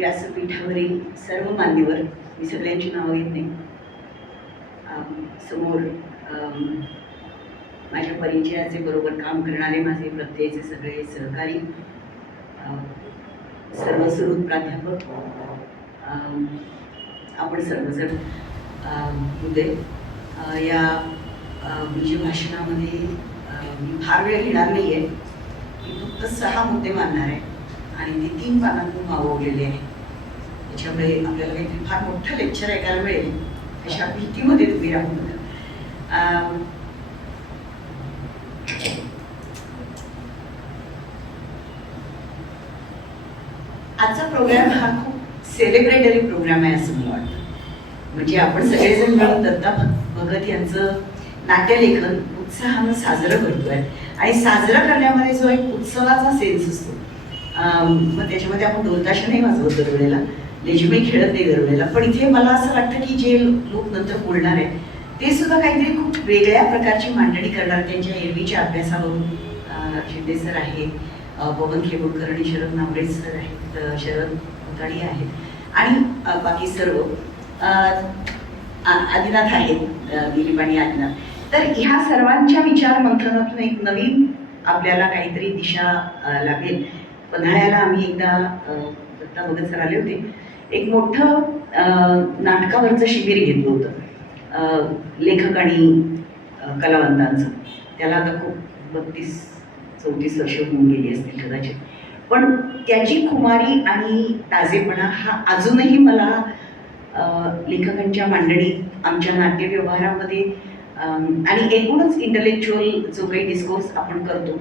व्यासपीठावरील सर्व मान्यवर, मी सगळ्यांची नावं घेत नाही, समोर माझ्या परिचयाचे बरोबर काम करणारे माझे प्रत्येचे सगळे सहकारी, सर्वस्वरूप प्राध्यापक, आपण सर्वजण उदय, या बीज भाषणामध्ये मी फार वेळ घेणार नाही आहे. मी फक्त 6 मुद्दे मांडणार आहे आणि ते 3 पानांतून मागवलेले आहे. त्याच्यामुळे आपल्याला काहीतरी फार मोठं लेक्चर ऐकायला मिळेल अशा भीतीमध्ये तुम्ही राहू नका. आजचा प्रोग्राम हा खूप सेलिब्रेटरी प्रोग्राम आहे असं मला वाटतं. म्हणजे आपण सगळेजण मिळून दत्ता भगत यांचं नाट्यलेखन उत्साहानं साजरं करतोय आणि साजरा करण्यामध्ये जो एक उत्सवाचा सेन्स असतो, मग त्याच्यामध्ये आपण ढोलताशा नाही वाजवत दरवेळेला, लेझिमे खेळत नाही दरवेळेला, पण इथे मला असं वाटतं की जे लोक नंतर बोलणार आहेत ते सुद्धा काहीतरी खूप वेगळ्या प्रकारची मांडणी करणार. त्यांच्या एरवीच्या अभ्यासावरून शिंदे सर आहेत, पवन खेबुडकर आणि शरद नांबरे सर आहेत, शरद भुताडी आहेत आणि बाकी सर्व आदिनाथ आहेत, दिलीप आणि आदिनाथ. तर ह्या सर्वांच्या विचार मंथनातून एक नवीन आपल्याला काहीतरी दिशा लागेल. पन्हाळ्याला आम्ही एकदा दत्ता भगत सर आले होते, एक मोठं नाटकावरचं शिबिर घेतलं होतं लेखक आणि कलावंतांचं. त्याला आता खूप 32-34 वर्ष होऊन गेली असतील कदाचित, पण त्याची खुमारी आणि ताजेपणा हा अजूनही मला लेखकांच्या मांडणीत, आमच्या नाट्यव्यवहारामध्ये आणि एकूणच इंटलेक्च्युअल जो काही डिस्कोर्स आपण करतो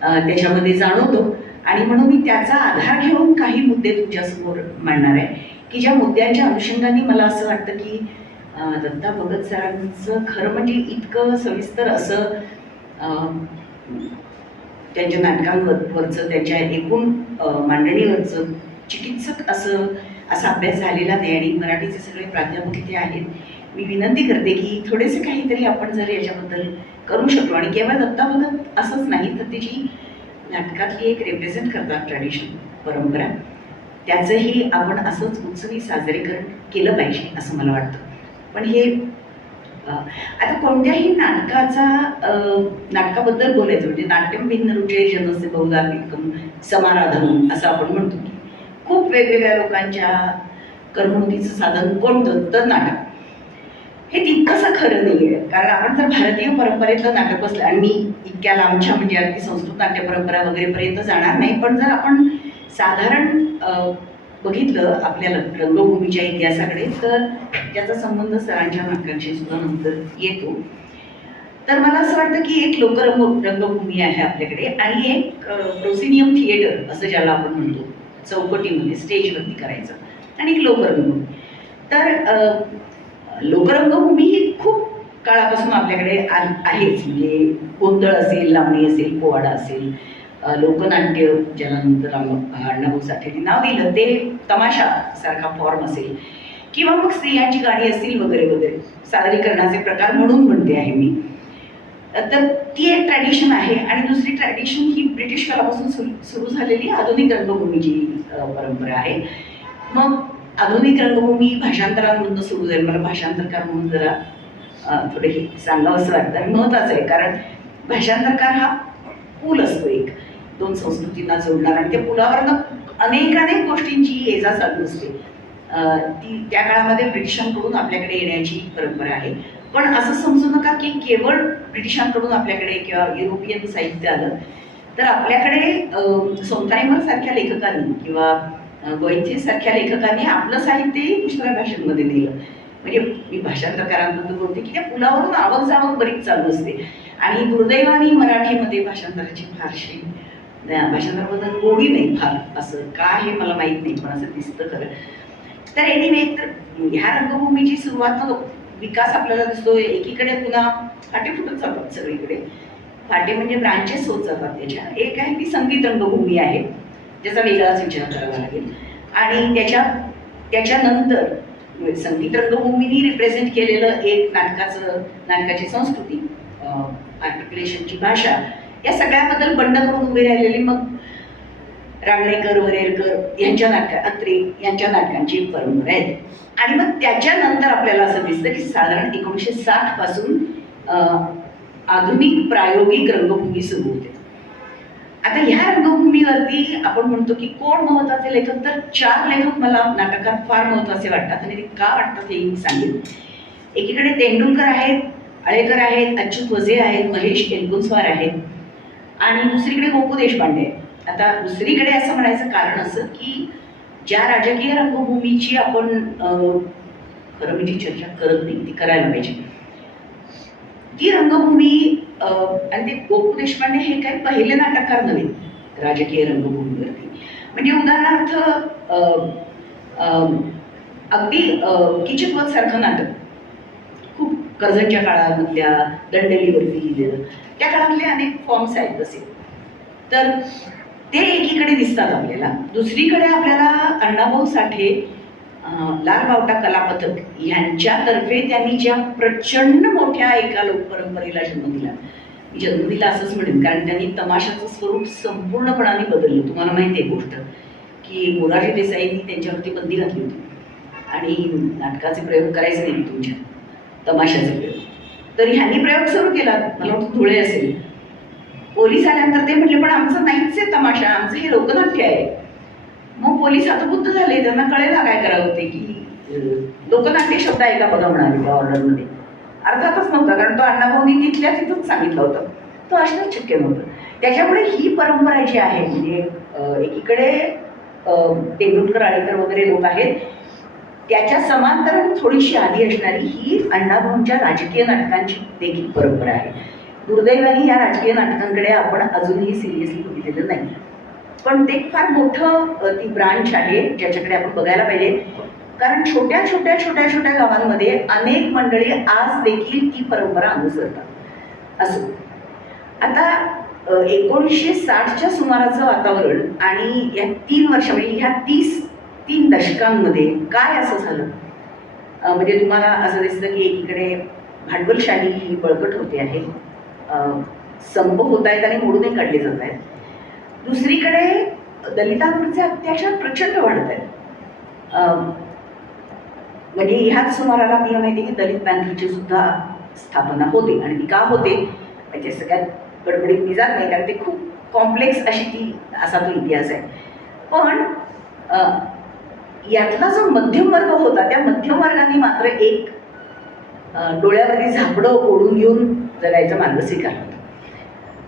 त्याच्यामध्ये जाणवतो. आणि म्हणून मी त्याचा आधार घेऊन काही मुद्दे तुमच्यासमोर मांडणार आहे की ज्या मुद्द्यांच्या अनुषंगाने मला असं वाटतं की दत्ता भगत सरांचं खरं म्हणजे इतकं सविस्तर असं त्यांच्या नाटकांवरचं, त्यांच्या एकूण मांडणीवरचं चिकित्सक असा अभ्यास झालेला नाही. आणि मराठीचे सगळे प्राध्यापक इथे आहेत. मी विनंती करते की थोडेसे काहीतरी आपण जर याच्याबद्दल करू शकलो, आणि केवळ दत्ता भगत असंच नाही तर त्याची नाटकातली एक रिप्रेझेंट करतात ट्रॅडिशन, परंपरा, त्याचंही आपण असंच उत्सवी साजरीकरण केलं पाहिजे असं मला वाटतं. पण हे आता कोणत्याही नाटकाबद्दल बोलायचं म्हणजे नाट्यम भिन्न रुचे जनस्य बहुधात्मिकम समाराधनम असं आपण म्हणतो की खूप वेगवेगळ्या लोकांच्या करमणुकीचं साधन कोणतं तर नाटक. हे तितकंसं खरं नाही आहे, कारण आपण जर भारतीय परंपरेतलं नाटक बसलं, आणि मी इतक्या लांबच्या म्हणजे अगदी संस्कृत नाट्य परंपरा वगैरेपर्यंत जाणार नाही, पण जर आपण साधारण बघितलं आपल्या रंगभूमीच्या इतिहासाकडे तर त्याचा संबंध सरांच्या नाटकांशी सुद्धा नंतर येतो. तर मला असं वाटतं की एक रंगभूमी आहे आपल्याकडे आणि एक प्रोसिनियम थिएटर असं ज्याला आपण म्हणतो, चौकटीमध्ये स्टेजवरती करायचं, आणि एक लोकरंगभूमी. तर लोकरंगभूमी ही खूप काळापासून आपल्याकडे आहेच. म्हणजे गोंधळ असेल, लावणी असेल, पोवाडा असेल, लोकनाट्य ज्याला नंतर अण्णाभाऊ साठेंनी नाव दिलं ते तमाशा सारखा फॉर्म असेल, किंवा मग स्त्रियांची गाणी असतील वगैरे वगैरे सादरीकरणाचे प्रकार म्हणून म्हणते आहे मी. तर ती एक ट्रॅडिशन आहे. आणि दुसरी ट्रॅडिशन ही ब्रिटिश काळापासून सुरू झालेली आधुनिक रंगभूमीची परंपरा आहे. मग आधुनिक रंगभूमी भाषांतरांमधून सुरू झाली. मला भाषांतरकार म्हणून जरा थोडे सांगावं असं वाटतं, आणि महत्त्वाचं आहे, कारण भाषांतरकार हा पूल असतो एक 2 संस्कृतींना जोडणार, आणि त्या पुलावरनं अनेक गोष्टींची ये जा चालू असते. ती त्या काळामध्ये ब्रिटिशांकडून आपल्याकडे येण्याची परंपरा आहे. पण असं समजू नका की केवळ ब्रिटिशांकडून आपल्याकडे किंवा युरोपियन साहित्य आलं. तर आपल्याकडे सोंतायमर सारख्या लेखकांनी किंवा गोएंचे सारख्या लेखकांनी आपलं साहित्यही दुसऱ्या भाषांमध्ये नेलं. म्हणजे मी भाषांतरकारांबद्दल बोलते की त्या पुलावरून आवक जावक बरीच चालू असते. आणि दुर्दैवाने मराठीमध्ये भाषांतराची फारशी भाषांतराबद्दल गोडी नाही फार, असं का हे मला माहीत नाही, पण असं दिसतं खरं. तर एनिवे, तर ह्या रंगभूमीची सुरुवात, विकास आपल्याला दिसतो. एकीकडे पुन्हा फाटे फुटत जातात सगळीकडे. फाटे म्हणजे ब्रांचेस होत जातात त्याच्या. एक आहे ती संगीत रंगभूमी आहे, ज्याचा वेगळाच विचार करावा लागेल. आणि त्याच्यानंतर संगीत रंगभूमीनी रिप्रेझेंट केलेलं एक नाटकाची संस्कृती, आर्टिक्युलेशनची भाषा, या सगळ्याबद्दल बंड करून उभे राहिलेले मग रांगणेकर वरेरकर यांच्या अत्रे यांच्या नाटकांची एक परंपरा आहे. आणि मग त्याच्यानंतर आपल्याला असं दिसतं की साधारण 1960 पासून आधुनिक प्रायोगिक रंगभूमी सुरू होते. आता ह्या रंगभूमीवरती आपण म्हणतो की कोण महत्वाचे लेखक, तर 4 लेखक मला नाटककार फार महत्वाचे वाटतात आणि ते का वाटतात हे मी सांगेन. एकीकडे तेंडुलकर आहेत, आळेकर आहेत, अच्युत वझे आहेत, महेश एलकुंचवार आहेत आणि दुसरीकडे गोपू देशपांडे आहेत. आता दुसरीकडे असं म्हणायचं कारण असं की ज्या राजकीय रंगभूमीची आपण खरं म्हणजे चर्चा करत नाही, ती करायला पाहिजे. ती रंगभूमी आणि ते गोपू देशपांडे हे काही पहिले नाटककार नव्हे राजकीय रंगभूमीवरती. म्हणजे उदाहरणार्थ अगदी किचकवत सारखं नाटक खूप कर्जतच्या काळामधल्या दंडेलीवरती लिहिलेलं, त्या काळातले अनेक फॉर्म्स आहेत तसे, तर ते एकीकडे दिसतात आपल्याला. दुसरीकडे आपल्याला अण्णाभाऊ साठे, लाल बावटा कलापथक यांच्यातर्फे त्यांनी ज्या प्रचंड मोठ्या एका लोकपरंपरेला जन्म दिला, जन्म दिला असंच म्हणेन, कारण त्यांनी तमाशाचं स्वरूप संपूर्णपणाने बदललं. तुम्हाला माहिती आहे गोष्ट की मोरारजी देसाईंनी त्यांच्यावरती बंदी घातली होती आणि नाटकाचे प्रयोग करायचे नाही तुमच्या तमाशाचे प्रयोग, तर ह्यांनी प्रयोग सुरू केला. मला वाटतं धुळे असेल. पोलीस आल्यानंतर ते म्हटले पण आमचं नाहीच आहे तमाशा, आमचं हे लोकनाट्य आहे. मग पोलीस हतबुद्ध झाले, त्यांना कळेना काय करावं होते की लोकनाट्य शब्द आहे का बघा म्हणाले त्या ऑर्डरमध्ये. अर्थातच नव्हता, कारण तो अण्णाभाऊंनी तिथल्या तिथंच सांगितलं होतं, तो असणंच शक्य नव्हतं. त्याच्यामुळे ही परंपरा जी आहे म्हणजे एकीकडे तेंडुलकर आळेकर वगैरे लोक आहेत, त्याच्या समांतर आणि थोडीशी आधी असणारी ही अण्णाभाऊंच्या राजकीय नाटकांची देखील परंपरा आहे. दुर्दैवाने या राजकीय नाटकांकडे आपण अजूनही सिरियसली बघितलेलं नाही, पण ते फार मोठं ती ब्रांच आहे ज्याच्याकडे आपण बघायला पाहिजे. कारण छोट्या छोट्या छोट्या छोट्या गावांमध्ये अनेक मंडळी आज देखील ती परंपरा अनुसरतात. असो, आता 1960च्या सुमाराचं वातावरण आणि या 3 वर्ष म्हणजे ह्या 3 दशकांमध्ये काय असं झालं, म्हणजे तुम्हाला असं दिसतं की एकीकडे भांडवलशाही ही बळकट होते आहे, संप होत आहेत आणि मोडूनही काढले जात आहेत. दुसरीकडे दलितांवरचे अत्याचार प्रचंड वाढत आहेत. म्हणजे ह्याच सुमाराला आपल्याला माहिती आहे की दलित बँकेची सुद्धा स्थापना होते आणि ती का होते म्हणजे सगळ्यात गडबडीत मी जात नाही, कारण ते खूप कॉम्प्लेक्स अशी ती असा तो इतिहास आहे. पण यातला जो मध्यम वर्ग होता त्या मध्यम वर्गाने मात्र एक डोळ्यावरती झापडं ओढून घेऊन जगायचा मार्ग स्वीकारला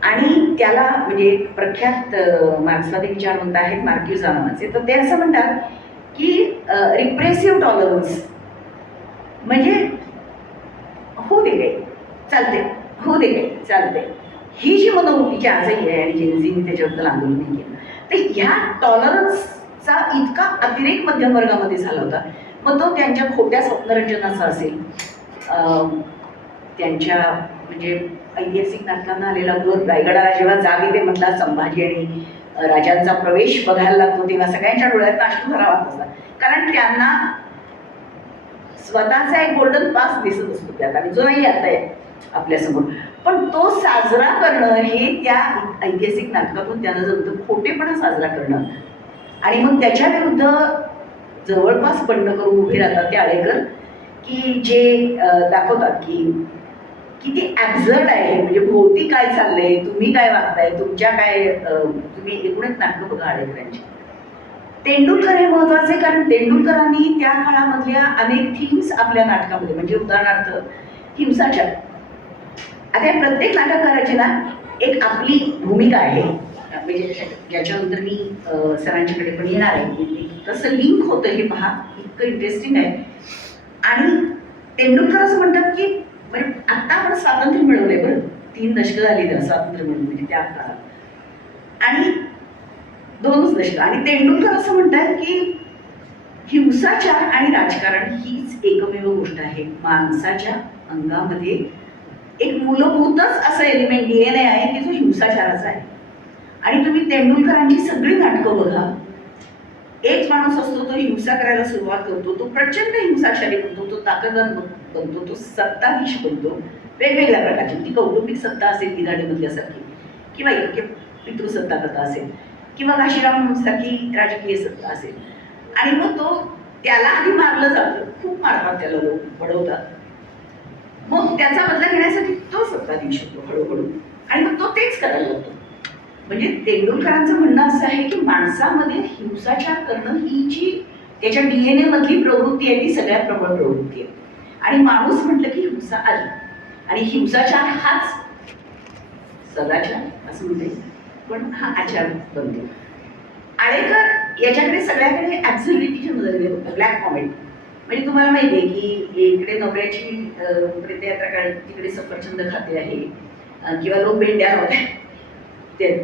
आणि त्याला म्हणजे प्रख्यात मार्क्सवादी विचारवंत आहेत मार्क्यूज नावाचे, तर ते असं म्हणतात की रिप्रेसिव्ह टॉलरन्स म्हणजे हो दे काही चालते, हो दे काही चालते, ही जी मनोवृत्तीची आजही आहे आणि जेनझीने त्याच्याबद्दल आंदोलन केलं, तर ह्या टॉलरन्सचा इतका अतिरेक मध्यम वर्गामध्ये झाला होता. मग तो त्यांच्या खोट्या स्वप्नरंजनाचा असेल, त्यांच्या म्हणजे ऐतिहासिक नाटकांना आलेला वर रायगडाला जेव्हा जाग येते म्हटला संभाजी आणि राजांचा प्रवेश बघायला लागतो तेव्हा सगळ्यांच्या डोळ्यात अश्रूधारा वाहत असतात, कारण त्यांना स्वतःचा एक गोल्डन पास दिसत असतो त्यात आणि जो नाही आता आहे आपल्यासमोर, पण तो साजरा करणं हे त्या ऐतिहासिक नाटकातून त्यांना जमतं, खोटेपणा साजरा करणं. आणि मग त्याच्या विरुद्ध जवळपास बंड करून उभे राहतात ते आळेकर की जे दाखवतात की किती ॲब्झर्ड आहे, म्हणजे भोवती काय चाललंय, तुम्ही काय वागताय, तुमच्या काय तुम्ही एकूणच नाटकं बघा आळेकरांची. तेंडुलकर हे महत्वाचे, कारण तेंडुलकरांनी त्या काळामधल्या अनेक थीम्स आपल्या नाटकामध्ये, म्हणजे उदाहरणार्थ हिंसाचार. आता या प्रत्येक नाटककाराची ना एक आपली भूमिका आहे, म्हणजे ज्याच्यानंतर मी सरांच्याकडे पण येणार आहे, तसं लिंक होतं हे पहा, इतकं इंटरेस्टिंग आहे. आणि तेंडुलकर असं म्हणतात की म्हणजे आत्ता आपण स्वातंत्र्य मिळवलंय बरं, 3 दशकं झाली त्याला स्वातंत्र्य मिळवलं म्हणजे त्या काळात, आणि 2च दशकं. आणि तेंडुलकर असं म्हणतात की हिंसाचार आणि राजकारण हीच एकमेव गोष्ट आहे, माणसाच्या अंगामध्ये एक मूलभूतच असं एलिमेंट DNA आहे की जो हिंसाचाराचा आहे. आणि तुम्ही तेंडुलकरांची सगळी नाटकं बघा, एक माणूस असतो तो हिंसा करायला सुरुवात करतो, तो प्रचंड हिंसाचारी बनतो, तो ताकदवान बनतो, तो सत्ताधीश बनतो वेगवेगळ्या प्रकारची, ती कौटुंबिक सत्ता असेल गिधाडीमधल्यासारखी किंवा इतके पितृसत्ता कथा असेल, किंवा घाशीराम सारखी राजकीय सत्ता असेल, आणि मग तो त्याला आधी मारलं जातं, खूप मारतात त्याला, लोक पडवतात, मग त्याचा बदला घेण्यासाठी तो सत्ता देऊ शकतो हळूहळू, आणि मग तो तेच करायला लागतो. म्हणजे तेंडुलकरांचं म्हणणं असं आहे की माणसामध्ये हिंसाचार करणं ही जी त्याच्या DNA मधली प्रवृत्ती आहे ती सगळ्यात प्रबळ प्रवृत्ती आहे, आणि माणूस म्हटलं की हिंसा आली, आणि हिंसाचार हाच सदाचार असं म्हणते, पण हा आचार बनतो. आळेकर याच्याकडे सगळ्याकडे ऍब्सोल्युटिच्या नजरेने होतं, ब्लॅक कॉमेडी. म्हणजे तुम्हाला माहिती आहे की इकडे नवऱ्याची प्रेतयात्रा काढत तिकडे सफरचंद खाते आहे, किंवा लोक भेंड्या होत्या,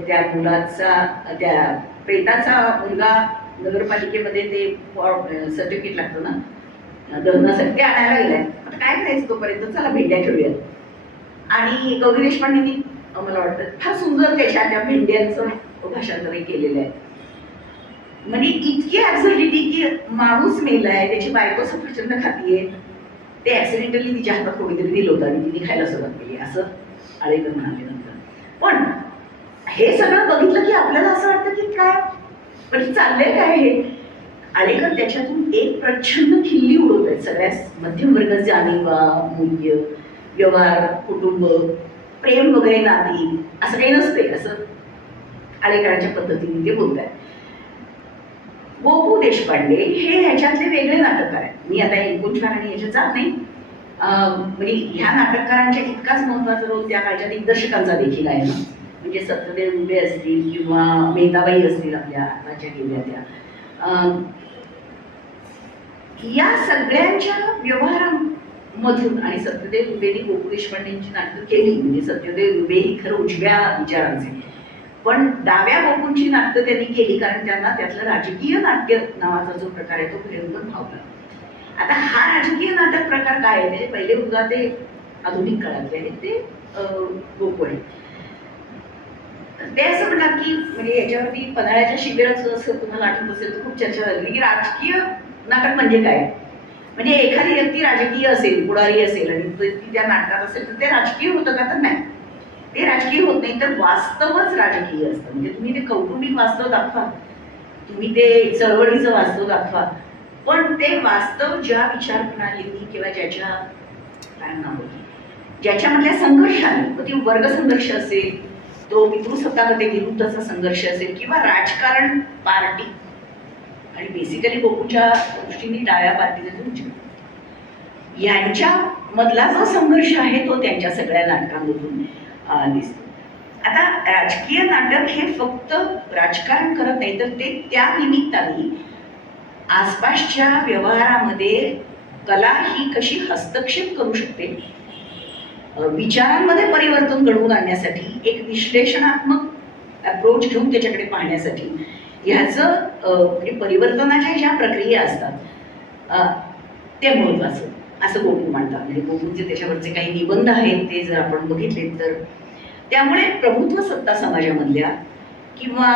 त्या मुलाचा, त्या प्रेताचा मुलगा नगरपालिकेमध्ये ते सर्टिफिकेट लागतं ना दहनासाठी, ते आणायला गेलाय. आता काय करायचं तोपर्यंत, चला भेंड्या ठेवूयात. आणि गौरी देशपांडेंनी मला वाटतं फार सुंदर त्या भेंड्यांचं भाषांतरही केलेलं आहे. म्हणजे इतकी ऍब्सर्डिटी की माणूस मेलाय, त्याची बायको सफरचंद खातीये, ते ऍक्सिडेंटली तिच्या हातात कोणीतरी दिलं होतं आणि तिने खायला सुरुवात केली, असं आळेकर म्हणाले नंतर. पण हे सगळं बघितलं की आपल्याला असं वाटतं की काय म्हणजे चाललंय काय हे. आळेकर त्याच्यातून एक प्रचंड खिल्ली उडवत आहेत सगळ्या मध्यमवर्ग, जाणीवा, मूल्य, व्यवहार, कुटुंब, प्रेम वगैरे, नाती, असं काही नसते असं आळेकरांच्या पद्धतीने ते बोलत आहेत. गोपू देशपांडे हे ह्याच्यातले वेगळे नाटककार आहेत. मी आता एकूणचार आणि याच्यात जात नाही, म्हणजे ह्या नाटककारांच्या इतकाच महत्वाचा रोल त्या काळच्या दिग्दर्शकांचा देखील आहे ना. म्हणजे सत्यदेव दुबे असतील किंवा मेहताबाई असतील आपल्या आताच्या गेल्या त्या, या सगळ्यांच्या व्यवहारामधून, आणि सत्यदेव दुबेनी गोपू देशपांडेंची नाटकं केली. म्हणजे सत्यदेव दुबे ही खरं उजव्या विचारांचे, पण डाव्या गोपूंची नाटकं त्यांनी केली कारण त्यांना त्यातलं राजकीय नाट्य नावाचा जो प्रकार आहे तो भयंकर भावला. आता हा राजकीय नाटक प्रकार काय आहे, पहिले उद्या ते आधुनिक काळातले आहेत ते गोपू आहे. ते असं म्हणतात की म्हणजे याच्यावरती पन्हाळ्याच्या शिबिराचं असं तुम्हाला आठवत असेल तर खूप चर्चा झाली की राजकीय नाटक म्हणजे काय. म्हणजे एखादी व्यक्ती राजकीय असेल, पुढारी असेल, आणि ती त्या नाटकात असेल तर ते राजकीय होतं का, तर नाही, ते राजकीय होत नाही, तर वास्तवच राजकीय असतं. म्हणजे तुम्ही ते कौटुंबिक वास्तव दाखवा, तुम्ही ते चळवळीचं वास्तव दाखवा, पण ते वास्तव ज्या विचार प्रणालींनी किंवा ज्याच्या काय नाव ज्याच्यामधल्या संघर्षाने, ती वर्ग संघर्ष असेल, तो पितृसत्तागती विरुद्धचा संघर्ष असेल, किंवा राजकारण, पार्टी, आणि बेसिकली गोपूच्या दृष्टीने डाव्या पार्टीने यांच्या मधला जो संघर्ष आहे तो त्यांच्या सगळ्या नाटकांमधून दिसतो. आता राजकीय नाटक हे फक्त राजकारण करत नाही, तर ते त्या निमित्ताने आसपासच्या व्यवहारामध्ये कला ही कशी हस्तक्षेप करू शकते, विचारांमध्ये परिवर्तन घडवून आणण्यासाठी एक विश्लेषणात्मक अप्रोच घेऊन त्याच्याकडे पाहण्यासाठी ह्याचं परिवर्तनाच्या ज्या प्रक्रिया असतात ते महत्वाचं असं गोपू मांडतात. म्हणजे गोपूंचे त्याच्यावरचे काही निबंध आहेत ते जर आपण बघितले तर, त्यामुळे प्रभुत्व सत्ता समाजामधल्या किंवा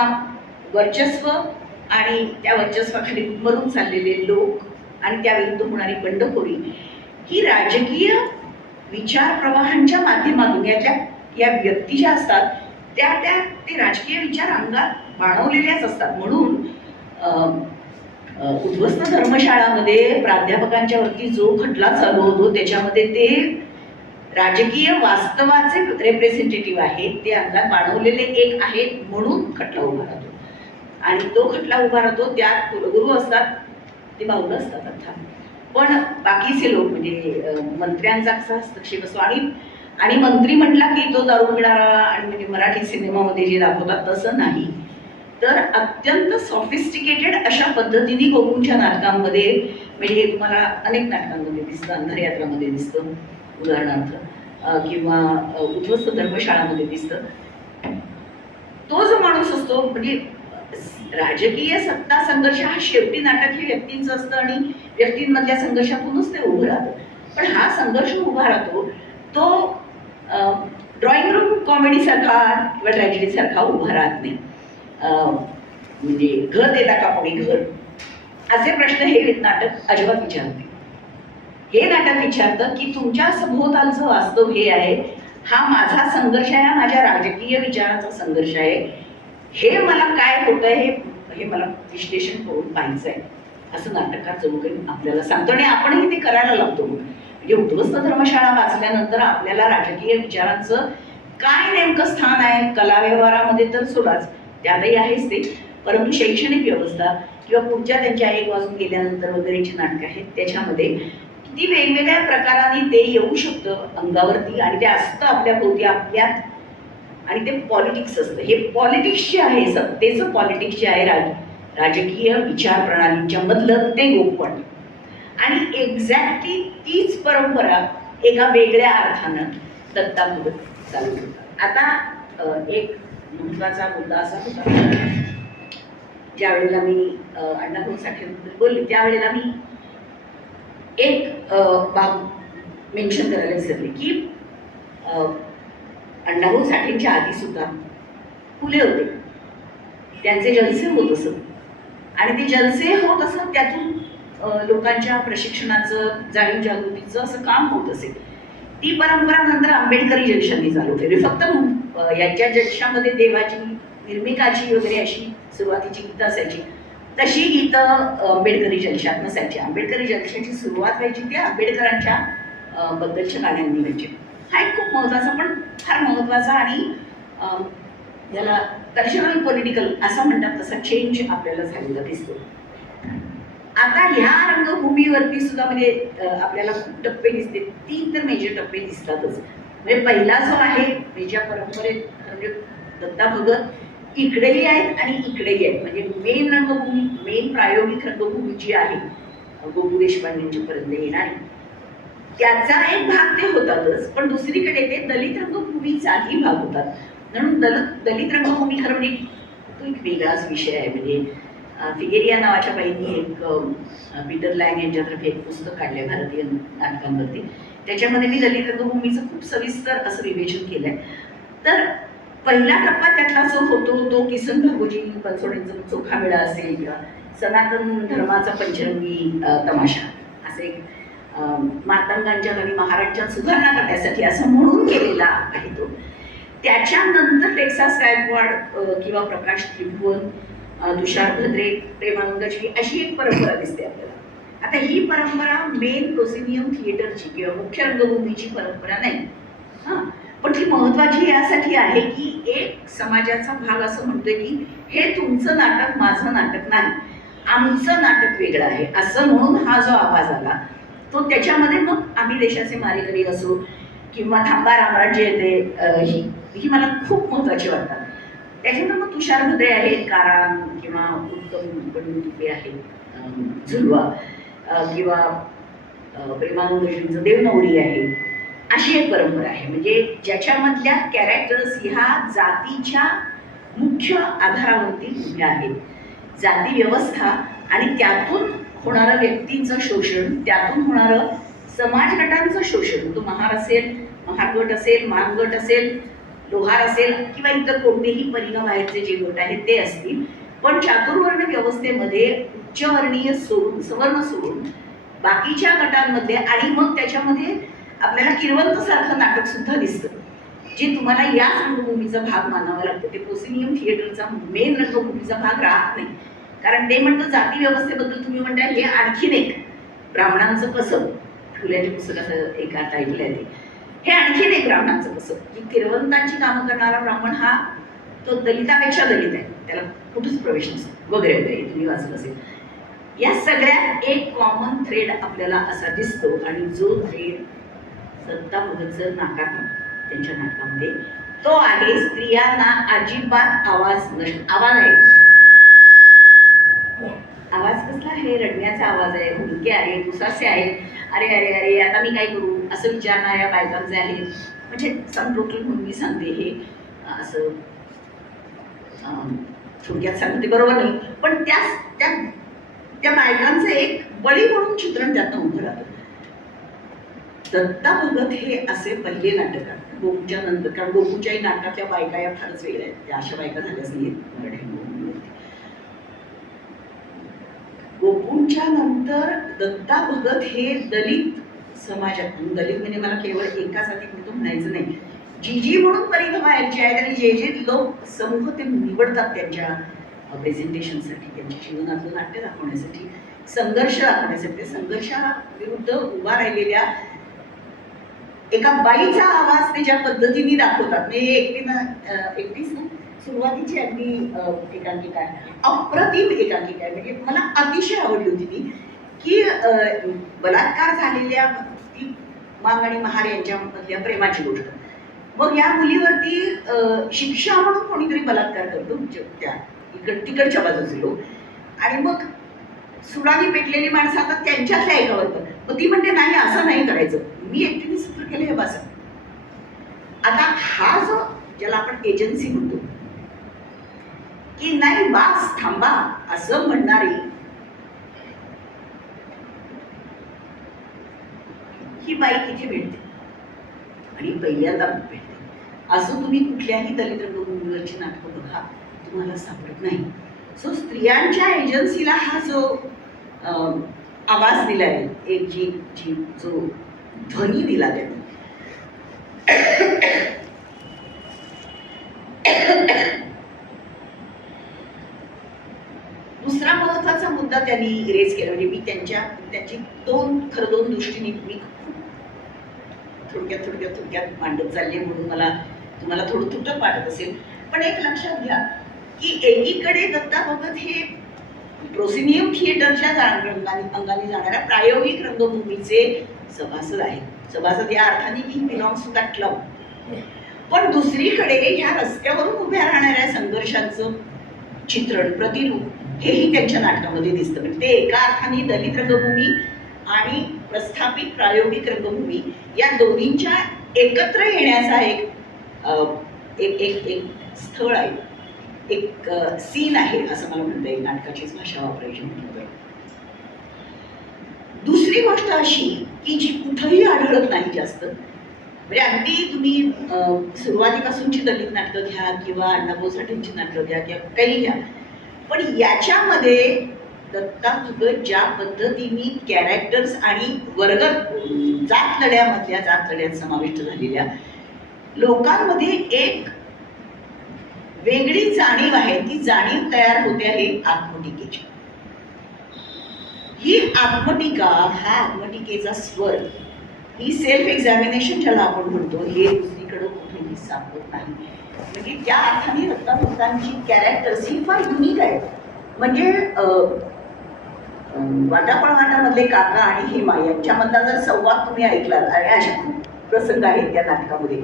वर्चस्व आणि त्या वर्चस्वाखाली मरून चाललेले लोक आणि त्याविरुद्ध होणारी बंडखोरी ही राजकीय विचार प्रवाहांच्या माध्यमातून या व्यक्ती ज्या असतात त्या ते राजकीय विचार अंगात बाणवलेल्याच असतात. म्हणून उद्ध्वस्त धर्मशाळामध्ये प्राध्यापकांच्या वरती जो खटला चालू होतो त्याच्यामध्ये ते राजकीय वास्तवाचे रिप्रेझेंटेटिव्ह आहेत, ते अंगात बाणवलेले एक आहेत म्हणून खटला उभा राहतो, आणि तो खटला उभा राहतो त्यात कुलगुरू असतात, ते बाहुलं असतात अर्थात, पण बाकीचे लोक म्हणजे मंत्र्यांचा कसा हस्तक्षेप असतो, आणि मंत्री म्हटला की तो दारू पिणारा, आणि म्हणजे मराठी सिनेमामध्ये जे दाखवतात तसं नाही, तर अत्यंत सॉफिस्टिकेटेड अशा पद्धतीने गोपूंच्या नाटकांमध्ये, म्हणजे हे तुम्हाला अनेक नाटकांमध्ये दिसतं, अंधारयात्रामध्ये दिसतं उदाहरणार्थ, किंवा उद्ध्वस्त धर्मशाळामध्ये दिसतं. तो जो माणूस असतो, म्हणजे राजकीय सत्ता संघर्ष हा शेवटी नाटक हे व्यक्तींचं असतं आणि व्यक्तींमधल्या संघर्षातूनच ते उभं राहतं, पण हा संघर्ष उभा राहतो तो ड्रॉइंग रूम कॉमेडी सारखा किंवा ट्रॅजेडी सारखा उभा राहत नाही. म्हणजे घर देता का कोणी घर, असे प्रश्न हे नाटक अजिबात विचारते. हे नाटक विचारतं की तुमच्या सभोवतालचं वास्तव हे आहे, हा माझा संघर्ष आहे, हा माझ्या राजकीय विचाराचा संघर्ष आहे, हे मला काय होतंय हे मला विश्लेषण करून पाहायचं आहे, असं नाटककार जणू काही आपल्याला सांगतो आणि आपणही ते करायला लागतो. म्हणजे उद्ध्वस्त धर्मशाळा वाचल्यानंतर आपल्याला राजकीय विचारांचं काय नेमकं स्थान आहे कला व्यवहारामध्ये तर सोडाच, त्यातही आहेच ते, परंतु शैक्षणिक व्यवस्था किंवा पुढच्या त्यांच्या 1 वाजून गेल्यानंतर वगैरेची नाटकं आहेत त्याच्यामध्ये किती वेगवेगळ्या प्रकाराने ते येऊ शकतं अंगावरती आणि ते असतं आपल्या भोवती आपल्यात, आणि ते पॉलिटिक्स असतं. हे पॉलिटिक्स जे आहे, सत्तेचं पॉलिटिक्स जे आहे, राजकीय विचार प्रणालींच्या मधलं ते गोपण, आणि एक्झॅक्टली तीच परंपरा एका वेगळ्या अर्थानं दत्ता भगत चालू होतात. आता एक महत्वाचा मुद्दा असा होता, ज्या वेळेला मी अण्णाभाऊ साठेंबद्दल बोलले त्यावेळेला मी एक बाब मेन्शन करायला विसरले की अण्णाभाऊ साठेंच्या आधी सुद्धा फुले होते, त्यांचे जलसे होत असत आणि ते जलसे होत असत त्यातून लोकांच्या प्रशिक्षणाचं जाणीव जागृतीचं असं काम होत असेल. ती परंपरा नंतर आंबेडकरी जलशांनी चालू केली. फक्त यांच्या जलशामध्ये देवाची निर्मिकाची वगैरे अशी सुरुवातीची गीतं असायची, तशी गीतं आंबेडकरी जलशात नसायची. आंबेडकरी जलशाची सुरुवात व्हायची ते आंबेडकरांच्या बद्दलच्या गाण्यांनी व्हायची. हा एक खूप महत्त्वाचा पण फार महत्त्वाचा आणि याला कल्चरल पॉलिटिकल असं म्हणतात तसा चेंज आपल्याला झालेला दिसतो. आता ह्या रंगभूमीवरती सुद्धा म्हणजे आपल्याला खूप टप्पे दिसते, 3 तर मेजर टप्पे दिसतातच. म्हणजे पहिला जो आहे मेजर परंपरेत म्हणजे दत्ता भगत इकडेही आहेत आणि इकडेही आहेत. म्हणजे मेन रंगभूमी, मेन प्रायोगिक रंगभूमी जी आहे गोपू देशपांडेंच्यापर्यंत येणारी, त्याचा एक भाग ते होतातच, पण दुसरीकडे ते दलित रंगभूमीचाही भाग होतात. म्हणून दलित रंगभूमी खरं म्हणजे तो एक वेगळाच विषय आहे. म्हणजे फिगेरिया नावाच्या बाईंनी एक पीटर लँग यांच्यातर्फे एक पुस्तक काढलंय भारतीय नाटकांवरती, त्याच्यामध्ये मी दलित रंगभूमीचं खूप सविस्तर असं विवेचन केलंय. तर पहिला टप्पा त्यातला जो होतो तो किसन भागोजी बनसोडेंचा चोखा मेळा असेल किंवा सनातन धर्माचा पंचरंगी तमाशा, असे मातंगांच्यात आणि महाराजांच्यात सुधारणा करण्यासाठी असं म्हणून केलेला आहे तो. त्याच्यानंतर टेक्सास गायकवाड किंवा प्रकाश त्रिभुवन, तुषार भद्रे, प्रेमानंदची अशी एक परंपरा दिसते आपल्याला. आता ही परंपरा मेन प्रोसिनियम थिएटरची किंवा मुख्य रंगभूमीची परंपरा नाही. हां, पण ती महत्वाची यासाठी आहे की एक समाजाचा भाग असं म्हणतोय की हे तुमचं नाटक माझं नाटक नाही, आमचं नाटक वेगळं आहे, असं म्हणून हा जो आवाज आला तो त्याच्यामध्ये मग आम्ही देशाचे मारेकरी असो किंवा थांबा रामराज्य येते, ही मला खूप महत्वाची वाटतात. त्याच्यानंतर मग तुषार भद्रे आहेत, कारान किंवा उत्तम तुपे आहेत, झुलवा किंवा प्रेमानंदजींचं देवनवरी आहे, अशी एक परंपरा आहे. म्हणजे ज्याच्यामधल्या कॅरेक्टर्स ह्या जातीच्या मुख्य आधारावरती उभ्या आहेत. जाती व्यवस्था आणि त्यातून होणारं व्यक्तींचं शोषण, त्यातून होणारं समाज गटांचं शोषण, तो महार असेल, महार गट असेल, मान गट असेल, लोहार असेल किंवा इतर कोणतेही परिणाम बाहेरचे जे गट आहेत ते असतील, पण चातुर्वर्ण व्यवस्थेमध्ये उच्चवर्णीय सोडून, सवर्ण सोडून बाकीच्या गटांमध्ये, आणि मग त्याच्यामध्ये आपल्याला किरवंत सारखं नाटक सुद्धा दिसतं जे तुम्हाला या रंगभूमीचा भाग मानावा लागतो. ते प्रोसिनियम थिएटरचा मेन रंगभूमीचा भाग राहत नाही, कारण ते म्हणतं जाती व्यवस्थेबद्दल तुम्ही म्हणताय हे आणखीन एक ब्राह्मणांचं कसं, फुल्याच्या पुस्तकाचं एका टाईटल आहे ते, हे आणखीन एक ब्राह्मणांचं कसं की किरवंतांची कामं करणारा ब्राह्मण हा तो दलितापेक्षा दलित आहे, त्याला कुठंच प्रवेश नसतो वगैरे वगैरे, तुम्ही वाचलं असेल. या सगळ्यात एक कॉमन थ्रेड आपल्याला असा दिसतो, आणि जो थ्रेड दत्ता भगतचं नाटकात त्यांच्या नाटकामध्ये तो आहे स्त्रियांना अजिबात आवाज आहे. आवाज कसला आहे? रडण्याचा आवाज आहे, हुंदके आहे, दुसासे आहेत, अरे अरे अरे आता मी काय करू असं विचारणाऱ्या बायकांचे आहेत. म्हणजे सम टोटल म्हणून मी सांगते हे असं थोडक्यात सांगते, बरोबर नाही, पण त्या बायकांचं एक बळी म्हणून चित्रण त्यातनं उभं राहतं. दत्ता भगत हे असे पहिले नाटककार गोपूच्या नंतर, कारण गोपूच्याही नाटकातल्या बायका या फारच वेगळ्या आहेत, त्या अशा बायका झाल्याच नाहीत मराठी गोपूमध्ये. गोपूंच्या नंतर दत्ता भगत हे दलित समाजात, दलित म्हणजे मला केवळ एका जातीपुरतं म्हणायचं नाही, जी म्हणून परिक्रमा यांची आहेत आणि जे लोक समूह ते निवडतात त्यांच्या प्रेझेंटेशनसाठी, त्यांच्या जीवनातलं नाट्य दाखवण्यासाठी, संघर्ष दाखवण्यासाठी, संघर्षाविरुद्ध उभा राहिलेल्या एका बाईचा आवाज ते ज्या पद्धतीने दाखवतात, म्हणजे एकटीच ना, सुरुवातीची अगदी एकांकिका आहे, अप्रतिम एकांकिका आहे. म्हणजे मला अतिशय आवडली होती ती, की बलात्कार झालेल्या ती मांग आणि महार यांच्यामधल्या प्रेमाची गोष्ट. मग या मुलीवरती शिक्षा म्हणून कोणीतरी बलात्कार करतो, त्या तिकडच्या बाजूचे लोक, आणि मग सुडानी पेटलेली माणसं आता त्यांच्यातल्या एकावर. मग ती म्हणते नाही, असं नाही करायचं, मी एकटीने सूत्र केलं हे बस. आता हा जो ज्याला आपण एजन्सी म्हणतो, की नाही बास थांबा असं म्हणणारी ही बाई तिथे भेटते आणि पहिल्यांदा भेटते. असं तुम्ही कुठल्याही दलित रंगभूमीवरची नाटकं बघा, तुम्हाला सापडत नाही. सो स्त्रियांच्या एजन्सीला हा जो आवाज दिलाय, एक जो ध्वनी दिला त्यांनी, दुसरा महत्वाचा मुद्दा त्यांनी रेज केला. म्हणजे मी त्यांची दोन दृष्टीने मी थोडक्यात मांडत चालली, म्हणून मला तुम्हाला थोडं तुटक वाटत असेल. पण एक लक्षात घ्या की एकीकडे दत्ता भगत हे प्रोसिनियम थिएटरच्या अंगाने जाणाऱ्या प्रायोगिक रंगभूमीचे सभासद आहेत. सभासद या अर्थाने की बिलॉंग्स टू दॅट क्लब. पण दुसरीकडे ह्या रस्त्यावरून उभ्या राहणाऱ्या संघर्षांचं चित्रण, प्रतिरूप हेही त्यांच्या नाटकामध्ये दिसतं. म्हणजे ते एका अर्थाने दलित रंगभूमी आणि प्रस्थापित प्रायोगिक रंगभूमी या दोन्हींच्या एकत्र येण्याचा एक स्थळ आहे, एक सीन आहे असं मला म्हणता येईल. नाटकाचीच भाषा वापरायची म्हणतो. दुसरी गोष्ट अशी की जी कुठंही आढळत नाही जास्त, म्हणजे अगदी तुम्ही सुरुवातीपासूनची दलित नाटकं घ्या किंवा अण्णाभाऊ साठेंची नाटकं घ्या किंवा काही घ्या, पण याच्यामध्ये दत्ता भगत ज्या पद्धतीने कॅरेक्टर्स आणि जात लढ्यात समाविष्ट झालेल्या लोकांमध्ये एक वेगळी जाणीव आहे. ती जाणीव तयार होते आहे आत्मटीकेची. ही आत्मटीका, हा आत्मटीकेचा स्वर, ही सेल्फ एक्झामिनेशन ज्याला आपण म्हणतो, हे दुसरीकडे कुठेही सापडत नाही. म्हणजे त्या अर्थाने दत्ता भगतांची कॅरेक्टर्स ही फार युनिक आहेत. म्हणजे वाटामधले काका आणि हेमा यांच्यामधला जर संवाद तुम्ही ऐकलात, आणि अशा प्रसंग आहेत त्या नाटकामध्ये.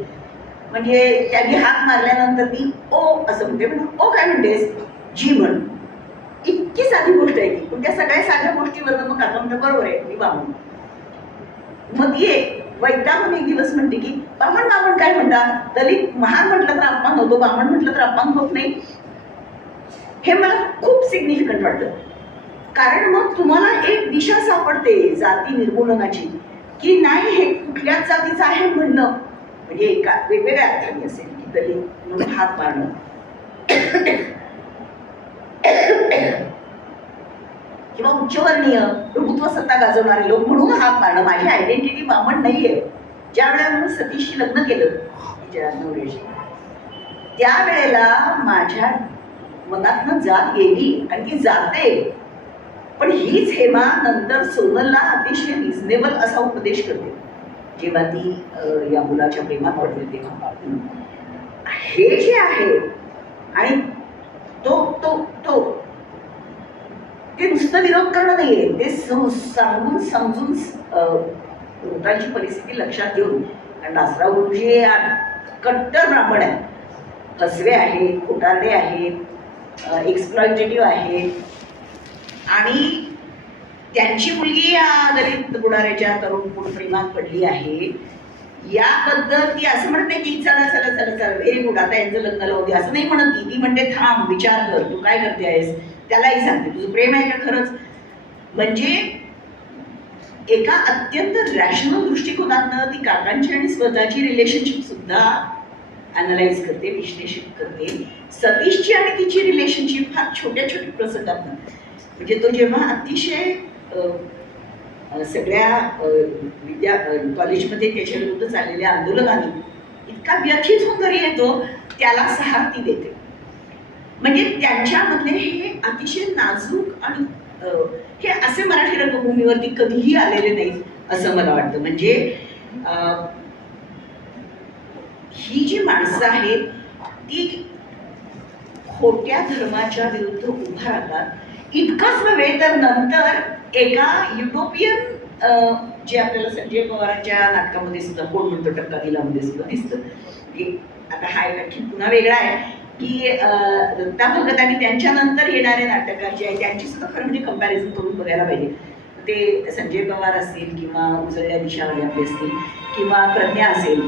म्हणजे त्यांनी हात मारल्यानंतर ती ओ असं म्हणते, ओ काय म्हणतेस, जी म्हण. इतकी साधी गोष्ट आहे ती, पण त्या सगळ्या साध्या गोष्टीवर मग काका म्हणतो बरोबर आहे, मी बामण. मग ती वैतागून एक दिवस म्हणते की बामण काय म्हणतात, दलित महान म्हटलं तर अपमान होतो, बामण म्हटलं तर अपमान होत नाही. हे मला खूप सिग्निफिकंट वाटतं. कारण मग तुम्हाला एक दिशा सापडते जाती निर्मूलनाची, की नाही हे कुठल्याच जातीचं आहे म्हणणं, म्हणजे एका वेगवेगळ्या अर्थाने असेल की दलित म्हणून हात मारणं किंवा उच्चवर्णीय प्रभुत्व सत्ता गाजवणारे लोक म्हणून हात मारणं. माझी आयडेंटिटी बामण नाहीये. ज्या वेळेला म्हणून सतीशशी लग्न केलं तिच्या नवऱ्याशी, त्यावेळेला माझ्या मनातनं जात गेली आणि ती जाते. पण हीच हेमा नंतर सोनलला अतिशय रिझनेबल असा उपदेश करते जेव्हा ती या मुलाच्या प्रेमात पडते तेव्हा. हे जे आहे आणि तो ते नुसतं विरोध करणं नाहीये, ते समजून लोकांची परिस्थिती लक्षात घेऊन. कारण दासराव गुरुजी हे कट्टर ब्राह्मण आहेत, फसवे आहेत, खोटारडे आहेत, एक्सप्लॉइटेटिव्ह आहेत, आणि त्यांची मुलगी या दलित बुडाऱ्याच्या तरुण प्रेमात पडली आहे. याबद्दल ती असं म्हणत नाही की चला व्हेरी गुड आता यांचं लग्न लावू दे, असं नाही म्हणत. ती म्हणते थांब, विचार कर, तू काय करते आहेस, त्यालाही सांगते तुझं प्रेम आहे का खरंच. म्हणजे एका अत्यंत रॅशनल दृष्टिकोनातनं ती काकांची आणि स्वतःची रिलेशनशिप सुद्धा अनालाइज करते, विश्लेषित करते. सतीशची आणि तिची रिलेशनशिप फार छोट्या प्रसंगातनं, म्हणजे तो जेव्हा अतिशय सगळ्या कॉलेजमध्ये त्याच्या विरुद्ध चाललेल्या आंदोलनाने इतका व्यथित होऊन घरी येतो, त्याला सहारती देते. म्हणजे त्यांच्यामधले हे अतिशय नाजूक आणि हे असे मराठी रंगभूमीवरती कधीही आलेले नाहीत असं मला वाटतं. म्हणजे ही जी माणसं आहेत ती खोट्या धर्माच्या विरुद्ध उभा राहतात. इतकंच नव्हे तर नंतर एका युटोपियन जे आपल्याला संजय पवारांच्या नाटकामध्ये सुद्धा कोण म्हणतो टक्का दिलामध्ये सुद्धा दिसतं की आता हा एक आणखी पुन्हा वेगळा आहे की दत्ता भगत आणि त्यांच्यानंतर येणारे नाटककार जे आहे त्यांची सुद्धा खरं म्हणजे कंपॅरिझन करून बघायला पाहिजे. ते संजय पवार असतील किंवा उजळल्या दिशावाले आपले असतील किंवा प्रज्ञा असेल,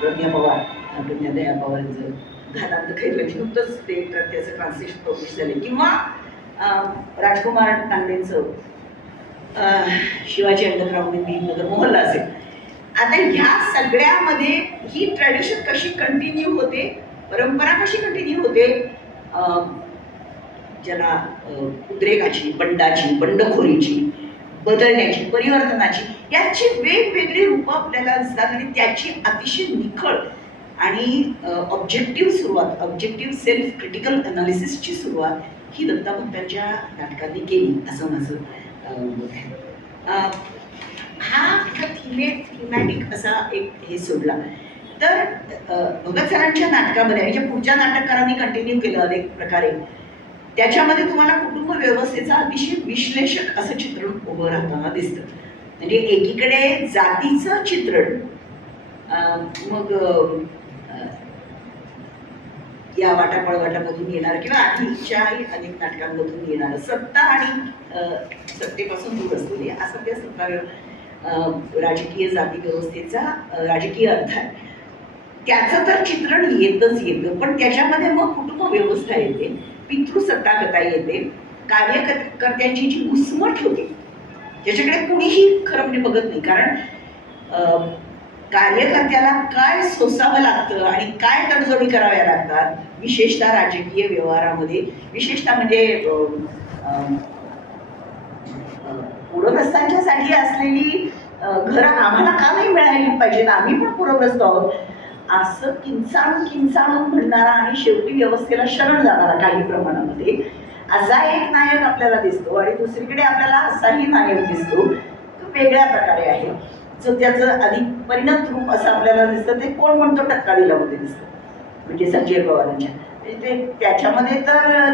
प्रज्ञा पवार, प्रज्ञा दया पवारांचं घातांत खैरलक्ष्मी नुकतंच ते त्याचं ट्रान्सलेशन पब्लिश झाले, किंवा राजकुमार तांडेंचं शिवाजी अंडरग्राऊंड नगर मोहल्ला असेल. आता ह्या सगळ्यामध्ये ही ट्रॅडिशन कशी कंटिन्यू होते, परंपरा कशी कंटिन्यू होते, ज्याला उद्रेकाची, बंडाची, बंडखोरीची, बदलण्याची, परिवर्तनाची, याची वेगवेगळी रूपं आपल्याला दिसतात आणि त्याची अतिशय निखळ आणि ऑब्जेक्टिव्ह सुरुवात, ऑब्जेक्टिव्ह सेल्फ क्रिटिकल अनालिसिसची सुरुवात ही दत्ता भगतांच्या नाटकांनी केली असं माझं मत आहे. हा थीमॅटिक असा एक हे सोडला तर भगत सरांच्या नाटकामध्ये आणि ज्या पुढच्या नाटककारांनी कंटिन्यू केलं अनेक प्रकारे, त्याच्यामध्ये तुम्हाला कुटुंब व्यवस्थेचं अतिशय विश्लेषक असं चित्रण उभं राहताना दिसतं. म्हणजे एकीकडे जातीचं चित्रण, मग या वाटापळवाटामधून येणार किंवा आधीच्याही अनेक नाटकांमधून येणार सत्ता आणि सत्तेपासून दूर असलेली असं त्या सत्ता राजकीय जाती व्यवस्थेचा राजकीय अर्थ आहे. त्याचं तर चित्रण येतच येतं, पण त्याच्यामध्ये मग कुटुंब व्यवस्था येते, पितृसत्ताकता येते, कार्यकर्त्यांची जी घुसमट होते ज्याच्याकडे कुणीही खरं म्हणजे बघत नाही. कारण कार्यकर्त्याला काय सोसावं लागतं आणि काय तडजोडी कराव्या लागतात, विशेषतः राजकीय व्यवहारामध्ये, विशेषतः म्हणजे पूरग्रस्तांच्यासाठी असलेली घरं आम्हाला का नाही मिळाली पाहिजेत, आम्ही पण पूरग्रस्त आहोत असं किंचाळून म्हणणारा आणि शेवटी व्यवस्थेला शरण जाणारा काही प्रमाणामध्ये असा एक नायक आपल्याला दिसतो. आणि दुसरीकडे आपल्याला असाही नायक दिसतो तो वेगळ्या प्रकारे आहे, जो त्याचं अधिक परिणत रूप असं आपल्याला दिसतं. ते कोण म्हणतो टक्का दिलामध्ये दिसतं, म्हणजे संजय पवारांच्या. ते त्याच्यामध्ये तर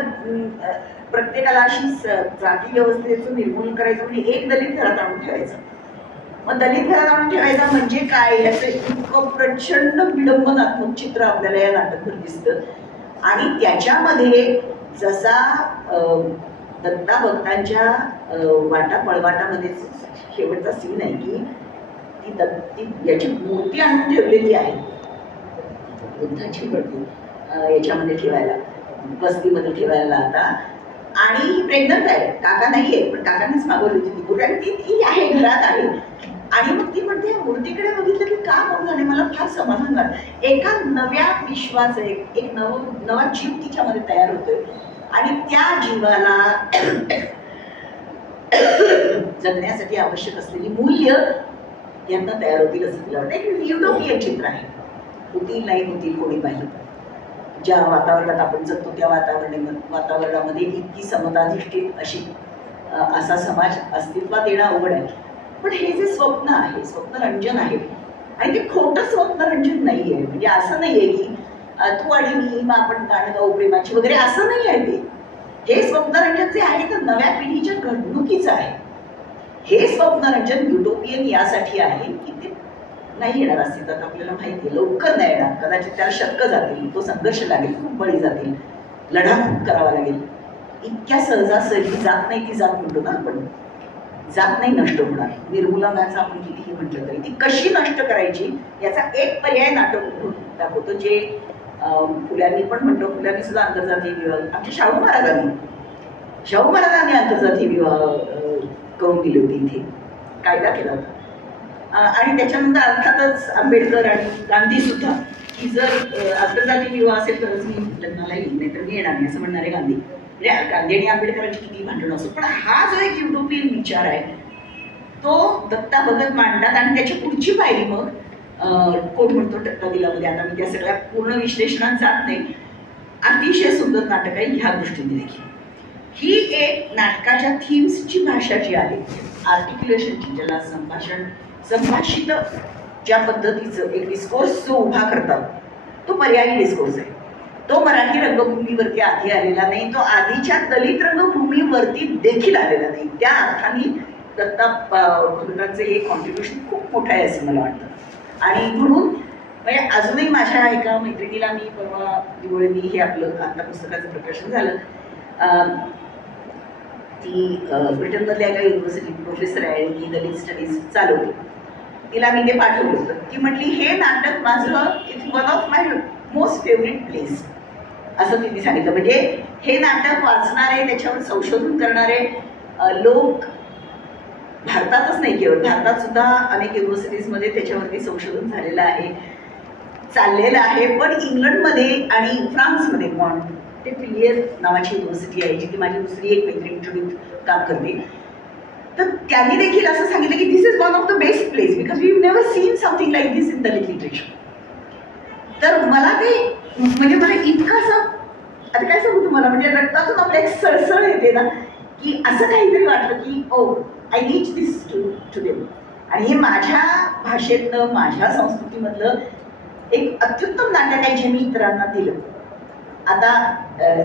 प्रत्येकाला अशी जाती व्यवस्थेचं निर्मूलन करायचं म्हणजे एक दलित घरात आणून ठेवायचं. मग दलित घरात आणून ठेवायचं म्हणजे काय, याचं इतकं प्रचंड विडंबनात्मक चित्र आपल्याला या नाटकभर दिसतं. आणि त्याच्यामध्ये जसा दत्ता भक्तांच्या वाटा पळवाटामध्ये शेवटचा सीन आहे की ती याची मूर्ती आणून ठेवलेली आहे, बुद्धाची मूर्ती याच्यामध्ये ठेवायला, बस्तीमध्ये ठेवायला. आता आणि ही प्रेग्नंट आहे, काका नाही आहे, पण काकानेच मागवली होती ती मूर्ती आणि ती आहे घरात आहे. आणि मग ती म्हणते मूर्तीकडे बघितलं की का बघून आणि मला फार समाधान वाटतं. एका नव्या विश्वाचं एक नवा जीव तिच्यामध्ये तयार होतोय आणि त्या जीवाला जगण्यासाठी आवश्यक असलेली मूल्य यांना तयार होतील असं तिला वाटतं. एक युटोपियन चित्र आहे. होतील नाही होतील कोणी पाहिजे. ज्या वातावरणात आपण जगतो त्या वातावरणामध्ये इतकी समताधिष्ठित असा समाज अस्तित्वात येणं अवघड आहे. पण हे जे स्वप्न आहे, स्वप्नरंजन आहे आणि ते खोटं स्वप्नरंजन नाही आहे. म्हणजे असं नाही आहे की तू आणि मी मग आपण गाणं गाऊ प्रेमाची वगैरे, असं नाही आहे ते. हे स्वप्नरंजन जे आहे तर नव्या पिढीच्या घडणुकीचं आहे. हे स्वप्नरंजन युटोपियन यासाठी आहे की ते नाही येणार अस्तित्वात, आपल्याला माहिती आहे, लवकर नाही येणार. कदाचित त्याला शतकं जातील, तो संघर्ष लागेल, खूप बळी जातील, लढा खूप करावा लागेल. इतक्या सहजासहजी जात नाही ती जात म्हणतो ना आपण, जात नाही नष्ट होणार. निर्मूलनाचं आपण कितीही म्हटलं तरी ती कशी नष्ट करायची याचा एक पर्याय नाटक दाखवतो, जे फुल्यांनी पण म्हणतो. फुल्यांनी सुद्धा आंतरजातीय विवाह, आमच्या शाहू महाराजांनी आंतरजातीय विवाह करून दिले होते, इथे कायदा केला होता. आणि त्याच्यानंतर अर्थातच आंबेडकर आणि गांधी सुद्धा, की जर आंतरजातीय विवाह असेल तरच मी लग्नाला येईल, नाही तर मी येणार नाही असं म्हणणारे गांधी. म्हणजे गांधी आणि आंबेडकरांची किती भांडण असो, पण हा जो एक युटोपियन विचार आहे तो दत्ता भगत मांडतात. आणि त्याची पुढची पायरी मग कोण म्हणतो टक्का दिला मध्ये, आता मी त्या सगळ्या पूर्ण विश्लेषणात जात नाही. अतिशय सुंदर नाटक आहे ह्या दृष्टीने देखील. ही एक नाटकाच्या थीम्सची भाषा जी आहे, आर्टिक्युलेशनची, ज्याला संभाषित ज्या पद्धतीचं एक डिस्कोर्स जो उभा करतात, तो पर्यायी डिस्कोर्स आहे. तो मराठी रंगभूमीवरती आधी आलेला नाही, तो आधीच्या दलित रंगभूमीवरती देखील आलेला नाही. त्या अर्थाने दत्ता भगतांचे हे कॉन्ट्रीब्युशन खूप मोठं आहे असं मला वाटतं. आणि म्हणून म्हणजे अजूनही माझ्या एका मैत्रिणीला मी परवा दिवाळी, हे आपलं आता पुस्तकाचं प्रकाशन झालं, ती ब्रिटनमधल्या एका युनिव्हर्सिटी प्रोफेसर आहे आणि ती दलित स्टडीज चालवते. तिला मी ते पाठवलं होतं. ती म्हटली हे नाटक माझं it's one of my most favourite place असं तिने सांगितलं. म्हणजे हे नाटक वाचणारे, त्याच्यावर संशोधन करणारे लोक भारतातच नाही, केवळ भारतात सुद्धा अनेक युनिव्हर्सिटीजमध्ये त्याच्यावरती संशोधन झालेलं आहे, चाललेलं आहे. पण इंग्लंडमध्ये आणि फ्रान्समध्ये मॉन्टेपिलियर नावाची युनिव्हर्सिटी आहे, जिथे माझी दुसरी एक मैत्रीण इंट्रोड्यूट काम करते, तर त्यांनी देखील असं सांगितलं की this is one of the best place because we never seen something like this in Dalit literature. तर मला ते म्हणजे मला इतकं असं, आता काय सांगू तुम्हाला, म्हणजे रक्तातून आपल्या एक सळसळ येते ना, की असं काहीतरी वाटलं की oh I need this to them. आणि हे माझ्या भाषेतलं, माझ्या संस्कृतीमधलं एक अत्युत्तम नाटक आहे जे मी इतरांना दिलं. आता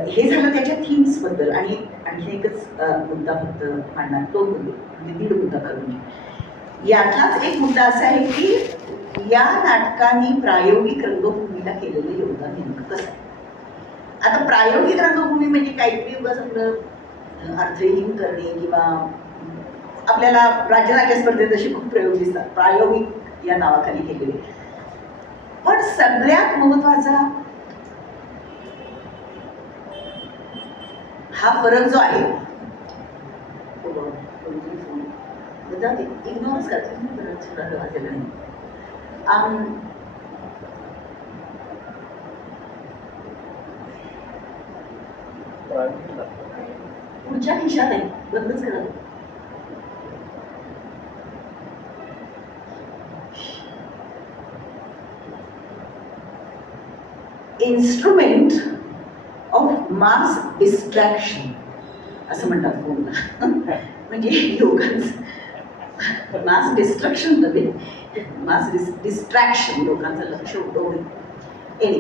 हे झालं त्याच्या थीम्सबद्दल. आणि आणखी एकच मुद्दा फक्त मांडणार, दोन मुद्दे म्हणजे दीड मुद्दा करून. यातलाच एक मुद्दा असा आहे की या नाटकाने प्रायोगिक रंगभूमीला केलेलं योगदान नेमकं कसं आहे. आता प्रायोगिक रंगभूमी म्हणजे काहीतरी उगाच आपलं अर्थहीन करणे किंवा आपल्याला राज्यनाट्य स्पर्धेत असे खूप प्रयोग दिसतात प्रायोगिक या नावाखाली केलेले. पण सगळ्यात महत्वाचा हा फरक जो आहे, इग्नोरच करते पुढच्या खिशात आहे, बंदच करा. इन्स्ट्रुमेंट ऑफ मास डिस्ट्रॅक्शन असं म्हणतात फोनला. म्हणजे लोकांचं मास डिस्ट्रॅक्शन नव्हे, मास डिस्ट्रॅक्शन, लोकांचं लक्ष उडवणे.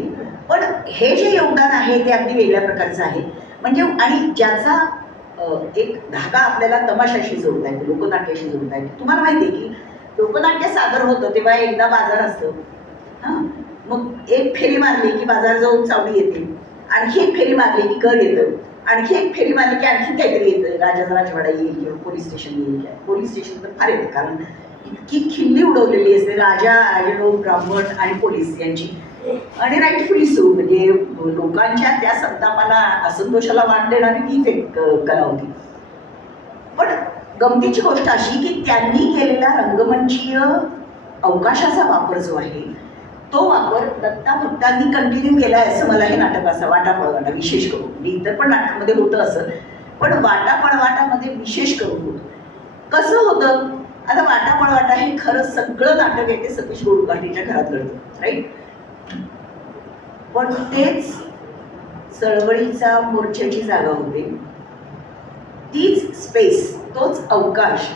पण हे जे योगदान आहे ते अगदी वेगळ्या प्रकारचं आहे. म्हणजे आणि ज्याचा एक धागा आपल्याला तमाशाशी जोडता येतो, लोकनाट्याशी जोडता येतो. तुम्हाला माहिती आहे की लोकनाट्य सादर होतं तेव्हा एकदा बाजार असतं, हां, मग एक फेरी मारली की बाजार जाऊन चावडी येते, आणखी एक फेरी मारली की घर येतं, आणखी एक फेरी मारली की आणखी काहीतरी येतं, राजाचा राजवाडा येईल किंवा पोलीस स्टेशन येईल. किंवा पोलीस स्टेशन तर फार येते, कारण इतकी खिल्ली उडवलेली असते राजा, राजलोक, ब्राह्मण आणि पोलीस यांची. आणि राईटफुली सो, म्हणजे लोकांच्या त्या संतापाला, असंतोषाला वाट देणारी तीच एक कला होती. पण गमतीची गोष्ट अशी की त्यांनी केलेला रंगमंचीय अवकाशाचा वापर जो आहे, तो वापर दत्ता भक्तांनी कंटिन्यू केला आहे असं मला हे नाटक असं वाटापळवाटा विशेष करून, म्हणजे इतर पण नाटकामध्ये होतं असं, पण वाटापळवाटामध्ये विशेष करून होतं. कसं होतं, आता वाटापळवाटा हे खरं सगळं नाटक आहे ते सतीश गोडकाठीच्या घरात घडतं, राईट. पण तेच चळवळीचा, मोर्चाची जागा होते, तीच स्पेस, तोच अवकाश.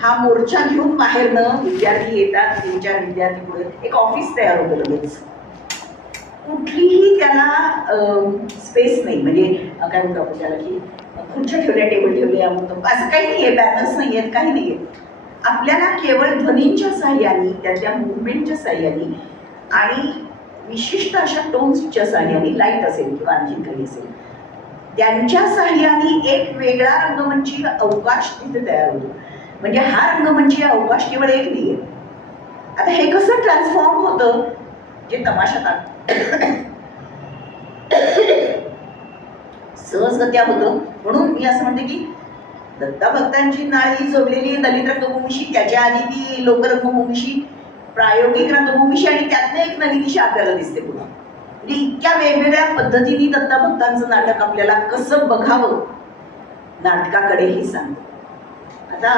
हा मोर्चा घेऊन बाहेरनं विद्यार्थी येतात, 3-4 विद्यार्थी पुढे एक ऑफिस तयार होतं लगेच. कुठलीही त्याला स्पेस नाही, म्हणजे काय म्हणतो आपण त्याला की खुर्च्या ठेवल्या, टेबल ठेवले, असं काही नाही आहे, बॅनर्स नाही आहेत, काही नाही आहे. आपल्याला केवळ ध्वनींच्या साह्याने, त्याच्या मुवमेंटच्या साह्याने आणि विशिष्ट अशा टोन्सच्या साह्याने, लाईट असेल किंवा आणखी काही असेल, त्यांच्या साह्याने एक वेगळा रंगमंचीय अवकाश तिथे तयार होतो. म्हणजे हा रंगमंचीय अवकाश केवळ एक नाही आहे. आता हे कसं ट्रान्सफॉर्म होतं, जे तमाशात सहजगत्या होतं. म्हणून मी असं म्हणते की दत्ता भक्तांची नाळ ही जोडलेली दलित रंगभूमीशी, त्याच्या आधी ती लोकरंगभूमीशी, प्रायोगिक रंगभूमीशी, आणि त्यातनं एक नवी दिशा आपल्याला दिसते पुन्हा. म्हणजे इतक्या वेगवेगळ्या पद्धतीने दत्ता भक्तांचं नाटक आपल्याला कसं बघावं नाटकाकडे हे सांगतं. आता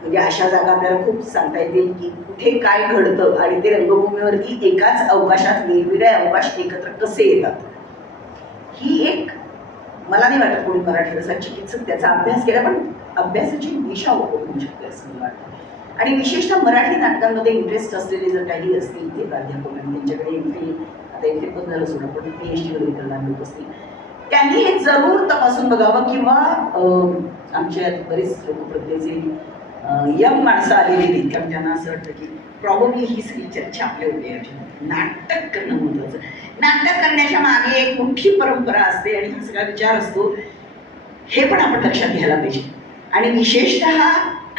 म्हणजे अशा जागा आपल्याला खूप सांगता येतील की कुठे काय घडतं आणि ते रंगभूमीवरती एकाच अवकाशात वेगवेगळे अवकाश एकत्र कसे येतात. ही एक, मला नाही वाटत कोणी मराठी रसायन चिकित्सक त्याचा अभ्यास केला, पण अभ्यासाची दिशा होऊ शकते असं मला वाटतं. आणि विशेषतः मराठी नाटकांमध्ये इंटरेस्ट असलेले जर काही असतील ते प्राध्यापक आणि त्यांच्याकडे एमफिल, आता एमफिल पण झालं सोडा, पण PhD वगैरे करणार लोक असतील, त्यांनी हे जरूर तपासून बघावं. किंवा आमच्यात बरेच लोकप्रतिनिधी यंग माणसं आलेली आहेत, कारण त्यांना असं वाटतं की प्रॉब्ली ही सगळी चर्चा आपल्या होते, नाटक करणं महत्वाचं. नाटक करण्याच्या मागे एक मोठी परंपरा असते आणि हा सगळा विचार असतो, हे पण आपण लक्षात घ्यायला पाहिजे. आणि विशेषतः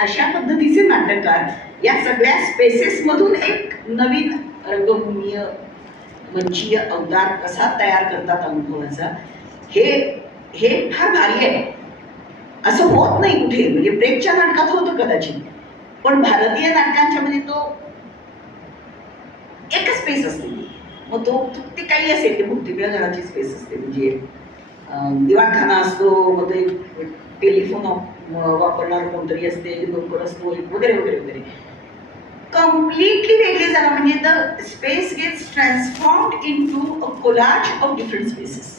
अशा पद्धतीचे नाटककार या सगळ्या स्पेसेसमधून एक नवीन रंगभूमीय मंचीय अवतार कसा तयार करतात अनुभवाचा, हे फार भारी आहे. असं होत नाही कुठे, म्हणजे ब्रेकच्या नाटकात होतं कदाचित, पण भारतीय नाटकांच्या मध्ये तो एकच स्पेस असते. मग तो ते काही असेल, ते भुक्तिप्रिय घराची स्पेस असते, म्हणजे दिवाणखाना असतो, मग ते टेलिफोन वापरणार कोणतरी असते, नोकर असतो वगैरे वगैरे वगैरे. कम्प्लिटली वेगळी जागा, म्हणजे the space gets transformed into a collage of different spaces.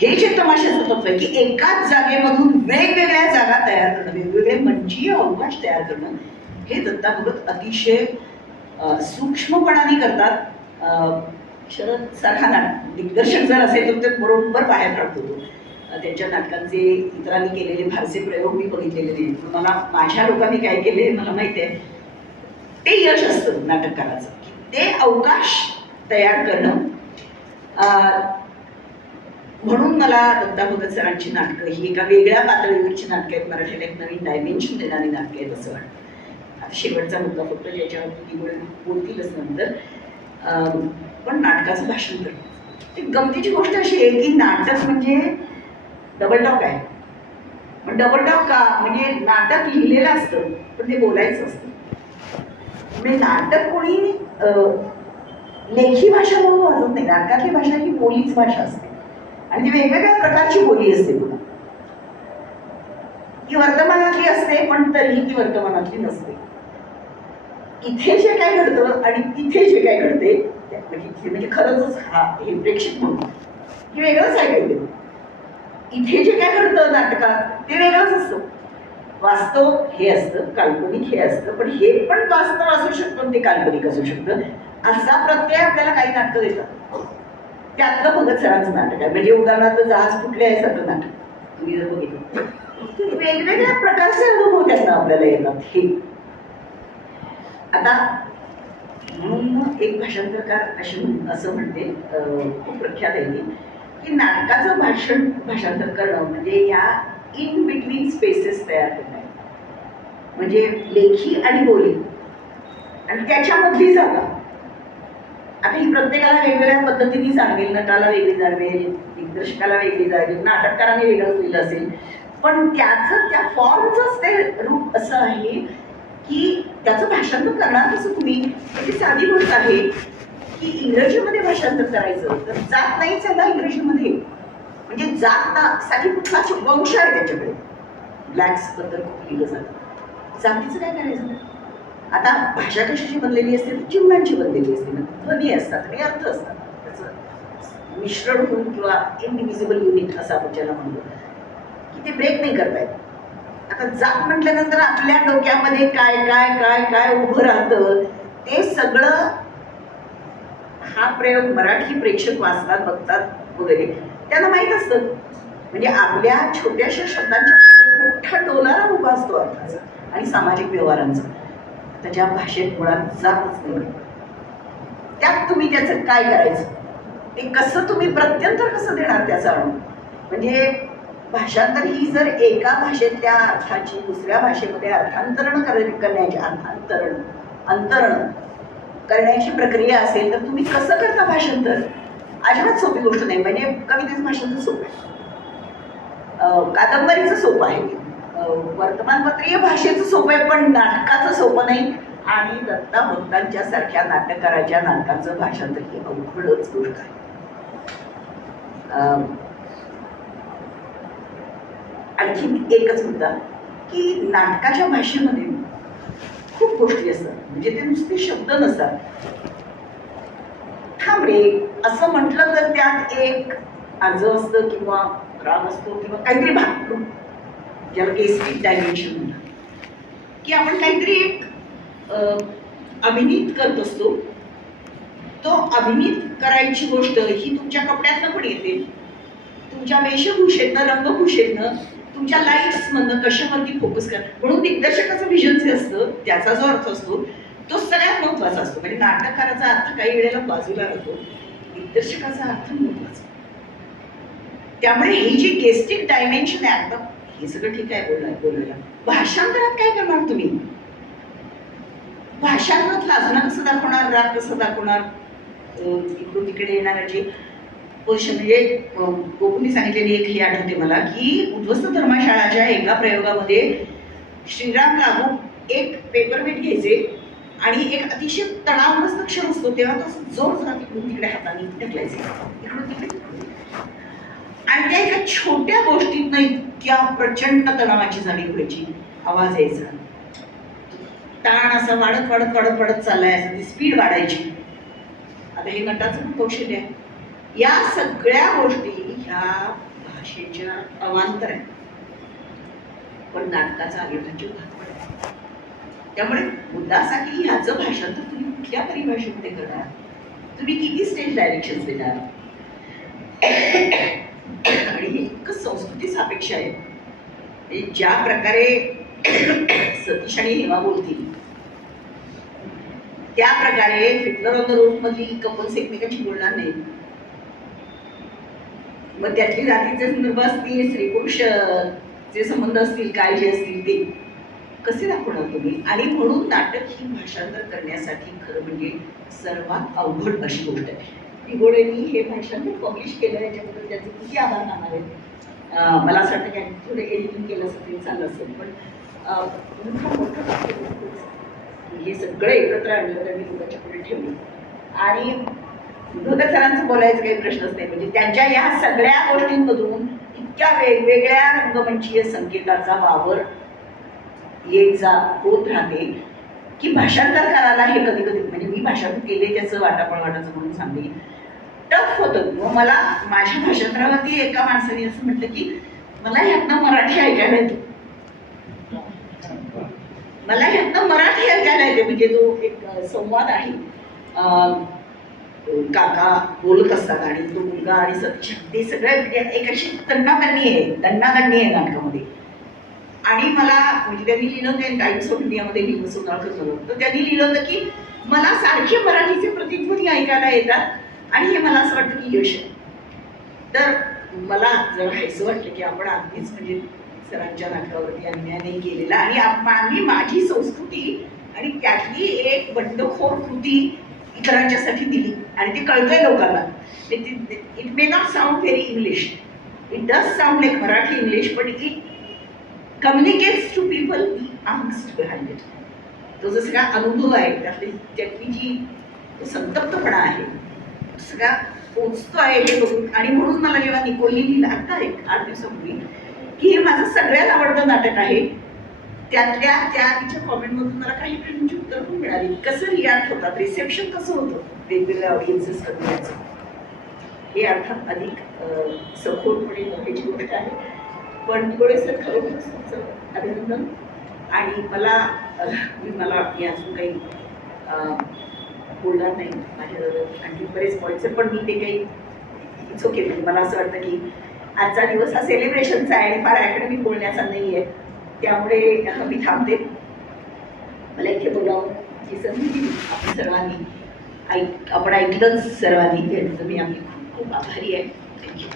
हे जे तमाशाचं तत्व आहे की एकाच जागेमधून वेगवेगळ्या जागा तयार करणं, वेगवेगळे मंचीय अवकाश तयार करणं, हे दत्ता भगत अतिशय सूक्ष्मपणाने करतात. शरद सारखा दिग्दर्शक जर असेल तर ते बरोबर बाहेर काढतो. त्यांच्या नाटकांचे इतरांनी केलेले फारसे प्रयोग मी बघितलेले नाही, मला माझ्या लोकांनी काय केले मला माहिती आहे. ते यश असतं नाटककाराचं, की ते अवकाश तयार करणं. म्हणून मला दत्ता भगत सरांची नाटकं ही एका वेगळ्या पातळीवरची नाटकं आहेत, मराठीला एक नवीन डायमेन्शन देणारी नाटकं आहेत असं वाटतं. आता शेवटचा मुद्दा फक्त ज्याच्यावरती बोलतीलच नंतर, पण नाटकाचं भाषांतर एक गमतीची गोष्ट अशी आहे की नाटक म्हणजे डबल टॉक आहे. पण डबल टॉक का, म्हणजे नाटक लिहिलेलं असतं पण ते बोलायचं असतं. म्हणजे नाटक कोणी लेखी भाषा म्हणून वाजत नाही, नाटकातली भाषा ही बोलीच भाषा असते आणि ती वेगवेगळ्या प्रकारची बोली असते. पुन्हा ती वर्तमानातली असते पण तरीही ती वर्तमानातली नसते. इथे जे काय घडतं आणि तिथे जे काय घडते म्हणजे खरंच हा हे प्रेक्षक म्हणून हे वेगळंच आहे काहीतरी. इथे जे काय घडतं नाटकात ते वेगळंच असतं. वास्तव हे असतं, काल्पनिक हे असतं, पण हे पण वास्तव असू शकतं, ते काल्पनिक असू शकतं. असा प्रत्यय आपल्याला काही नाटकं देतात. त्यातलं भगत सरांचं नाटक आहे. म्हणजे उदाहरणार्थ जहाज फुटले आहे सारखं नाटक तुम्ही जर बघितलं, वेगवेगळ्या प्रकारचे अनुभव त्यांना आपल्याला येतात. हे आता म्हणून एक भाषांतरकार असं म्हणते, खूप प्रख्यात आहे ती, की नाटकाचं भाषांतर करणं म्हणजे या इन बिटवीन स्पेसेस तयार करणं, म्हणजे लेखी आणि बोली आणि त्याच्यामधली जागा. आता ही प्रत्येकाला वेगवेगळ्या पद्धतीने जाणवेल, नटाला वेगळी जाणवेल, दिग्दर्शकाला वेगळी जाणवेल, नाटककाराने वेगळं लिहिलं असेल, पण त्याचं त्या फॉर्मचंच ते रूप असं आहे की त्याचं भाषांतर करणार कसं तुम्ही. त्याची साधी गोष्ट आहे की इंग्रजीमध्ये भाषांतर करायचं तर जात नाही चालला इंग्रजीमध्ये, म्हणजे जात साठी कुठला वंश आहे त्याच्याकडे. ब्लॅक्स बद्दल खूप लिहिलं जातं, जातीचं काय करायचं. आता भाषा कशाची बनलेली असते, चिन्हांची बनलेली असते, ध्वनी असतात आणि अर्थ असतात, त्याचं मिश्रण होऊन किंवा इनडिव्हिजिबल युनिट असं आपण ज्याला म्हणतो की ते ब्रेक नाही करता येत. आता जात म्हटल्यानंतर आपल्या डोक्यामध्ये काय काय काय काय उभं राहतं ते सगळं हा प्रयोग मराठी प्रेक्षक वाचतात बघतात वगैरे त्यांना माहीत असतं. म्हणजे आपल्या छोट्याशा शब्दांच्या मोठा डोलारा उभा असतो अर्थाचा आणि सामाजिक व्यवहारांचा. त्याच्या भाषेत मुळात जातच नाही. त्यात तुम्ही त्याचं काय करायचं, ते कसं तुम्ही प्रत्यंतर कसं देणार त्याचा अणू. म्हणजे भाषांतर ही जर एका भाषेतल्या अर्थाची दुसऱ्या भाषेमध्ये अंतरण करण्याची प्रक्रिया असेल तर तुम्ही कसं करता भाषांतर. अजिबात सोपी गोष्ट नाही. म्हणजे कवितेचं भाषांतर सोपं आहे, कादंबरीचं सोपं आहे, वर्तमानपत्रीय भाषेचं सोपं आहे, पण नाटकाचं सोपं नाही. आणि दत्ता भगतांच्या सारख्या नाटककाराच्या नाटकाचं भाषांतर ही अवघडच गोष्ट आहे. आणखी एकच मुद्दा की नाटकाच्या भाषेमध्ये गोष्टी असतात, म्हणजे ते नुसते शब्द नसतात. थांब रे असं म्हटलं तर त्यात एक अर्ज असतं किंवा राग असतो किंवा काहीतरी भाग, ज्याला गेस्टिक डायमेन्शन म्हणतात, की आपण काहीतरी एक अभिनीत करत असतो. तो अभिनीत करायची गोष्ट ही तुमच्या कपड्यातनं पण येते, तुमच्या वेशभूषेतनं, रंगभूषेतनं, तुमच्या लाईट्स मधनं कशावरती फोकस करा. म्हणून दिग्दर्शकाचं व्हिजन जे असतं त्याचा जो अर्थ असतो तो सगळ्यात महत्वाचा असतो. म्हणजे नाटककाराचा अर्थ काही वेळेला बाजूला राहतो, दिग्दर्शकाचा अर्थ महत्वाचा. त्यामुळे ही जी गेस्टिक डायमेन्शन आहे, आता हे सगळं ठीक आहे बोलायला, भाषांतरात काय करणार तुम्ही? भाषांतरात लाजणं कसं दाखवणार, राग कसं दाखवणार, इकडून तिकडे येणार जे पोझिशन. म्हणजे गोकुलनी सांगितलेली एक ही आठवते मला, की उद्ध्वस्त धर्मशाळाच्या एका प्रयोगामध्ये श्रीराम लागू एक पेपरवेट घ्यायचे आणि एक अतिशय तणावग्रस्त क्षण असतो तेव्हा तो जोर जोरात इकडून तिकडे हाताने ढकलायचे, इकडून तिकडे, आणि त्या एका छोट्या गोष्टीतनं इतक्या प्रचंड तणावाची जाणीव व्हायची, आवाज यायचा, ताण असा वाढत वाढत वाढत वाढत चाललाय, असं ती स्पीड वाढायची. आता हे नटाचं पण कौशल्य आहे. या सगळ्या गोष्टी ह्या भाषेच्या अवांतर आहेत, पण नाटकाचा अविभाज्य भाग पडतो. त्यामुळे मुद्दा असा की ह्याचं भाषांतर तुम्ही कुठल्या परिभाषेमध्ये करणार, तुम्ही किती स्टेज डायरेक्शन देणार, आणि हे इतकं संस्कृती सापेक्ष आहे. ज्या प्रकारे सतीश आणि हेमा बोलतील त्या प्रकारे फिटलर ऑन द रोड मधली कपल्स एकमेकांशी बोलणार नाही. मग त्यातली जातीचे संदर्भ असतील, स्त्री पुरुष जे संबंध असतील, काय जे असतील ते कसे दाखवणार तुम्ही? आणि म्हणून नाटक ही भाषांतर करण्यासाठी खरं म्हणजे सर्वात अवघड अशी गोष्ट आहे. निगोडेंनी हे भाषांतर पब्लिश केलं, याच्याबद्दल त्याचे किती आभार मानावे आहेत. मला असं वाटतं की थोडं एडिटिंग केलं असं तरी चाललं असेल, पण हे सगळं एकत्र आणलं त्यांनी लोकांच्या पुढे ठेवलं. आणि भगत सरांचं बोलायचं काही प्रश्नच नाही. म्हणजे त्यांच्या या सगळ्या गोष्टींमधून इतक्या वेगवेगळ्या रंगमंचीय संकेताचा वावर येत जा होत राहते की भाषांतर करायला हे कधी कधी, म्हणजे मी भाषांतर केले त्याचं वाटाचं म्हणून सांगते, टफ होतं. मग मला माझ्या भाषांतरावरती एका माणसाने असं म्हटलं की मला ह्यातनं मराठी ऐकायला येतो, मला ह्यातनं मराठी ऐकायला येते. म्हणजे जो एक संवाद आहे, काका बोलत असतात आणि तो मुलगा आणि सतीश, ते सगळं एक अशी दंडादंडी आहे नाटकामध्ये. आणि मला म्हणजे त्यांनी लिहिलं होतं टाइम्स ऑफ इंडियामध्ये लिहिलं सोनाळकर म्हणून, तर त्यांनी लिहिलं होतं की मला सारखे मराठीचे प्रतिध्वनी ऐकायला येतात आणि हे मला असं वाटतं की यश आहे. तर मला जर हायचं वाटलं की आपण अगदीच म्हणजे सरांच्या नाटकावरती अन्याय नाही केलेला, आणि माझी संस्कृती आणि त्यातली एक बंडखोर कृती इतरांच्यासाठी दिली, आणि ते कळतंय लोकांना. It may not sound very English, it does sound like Marathi English, but it communicates to people the angst behind it. तो जो सगळा अनुभव आहे त्यातली जी संतप्तपणा आहे सगळा पोचतो आहे हे बघून. आणि म्हणून मला जेव्हा निकोलनी लिहिलं आता एक 8 दिवसापूर्वी की हे माझं सगळ्यात आवडतं नाटक आहे, त्यातल्या त्या तिच्या कॉमेंटमधून मला काही प्रश्नांची उत्तर पण मिळाली. कसं रिॲक्ट होतात, रिसेप्शन कसं होतं वेगवेगळ्या ऑडियन्सेस करण्याचं, हे अर्थात अधिक सखोलपणे बघायची गोष्ट आहे. पण थोडे सर खरोखरच तुमचं अभिनंदन. आणि मला यातून काही बोलणार नाही, माझ्याजवळ आणखी बरेच पॉईंट्स आहेत, पण मी ते काही इट्स ओके. मला असं वाटतं की आजचा दिवस हा सेलिब्रेशनचा आहे आणि फार अकॅडमिक बोलण्याचा नाही आहे, त्यामुळे मी थांबते. मला इथे बोलावं ही संधी दिली आपण सर्वांनी, आपण ऐकलंच सर्वांनी, त्यांचं मी आम्ही खूप खूप आभारी आहे. थँक्यू.